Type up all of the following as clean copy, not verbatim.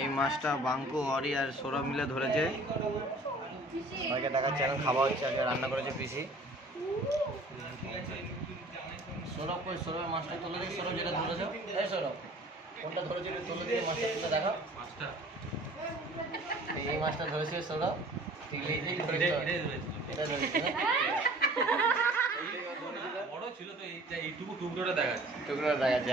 এই মাছটা বাঙ্কু, অরি আর সৌরভ মিলে ধরেছে। সবাইকে দেখাচ্ছে, এখন খাওয়া হচ্ছে। আগে রান্না করেছে পিসি। সৌরভ কই? সৌরভের মাছটা তুলে দিই। সৌরভ যেটা ধরেছে, এই সৌরভ কোনটা ধরেছে তুলে দিয়ে মাছটা তুলে দেখা। মাছটা এই মাছটা ধরেছে সৌরভ। এটা ধরেছে বড় ছিল তো, এইটুকু টুকরোটা দেখাচ্ছে। টুকরোটা দেখাচ্ছে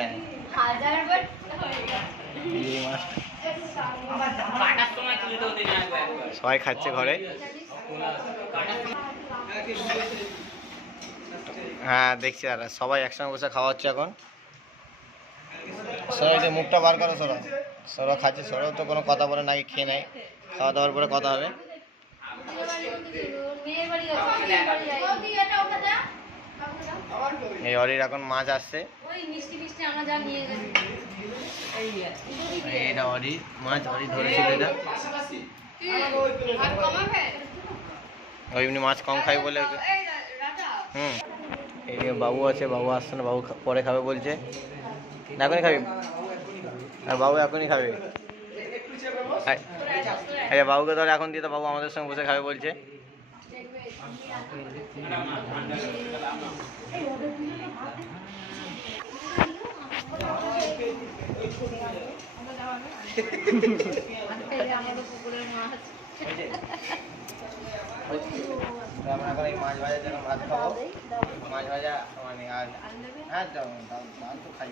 সবাই খাচ্ছে ঘরে। হ্যাঁ দেখছি, আর সবাই একসঙ্গে বসে খাওয়া হচ্ছে এখন। সৌরভ যে মুখটা বার করো। সৌরভ সৌরভ খাচ্ছে। সৌরভ তো কোনো কথা বলে নাকি, খেয়ে নেয়। খাওয়া দাওয়ার পরে কথা হবে। এই অরির এখন মাছ আসছে। এইটা অরি মাছ, অরি ধরেছিল এটা। ওই এমনি মাছ কম খাই বলে। এই বাবু আছে, বাবু আসছে না, বাবু পরে খাবে বলছে। এখনই খাবি? আর বাবু এখনই খাবে। আচ্ছা বাবুকে তাহলে এখন দিয়ে তো, বাবু আমাদের সঙ্গে বসে খাবে বলছে। আমরা এখন এই মাছ ভাজা যখন ভাত খাবো, মাছ ভাজা মানে আর হ্যাঁ দাও তো খাই।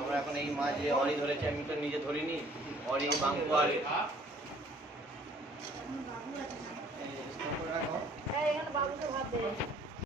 আমরা এখন এই মাছ যে অরি ধরেছে, আমি তো নিজে ধরিনি। অরি বাঙ্কু আর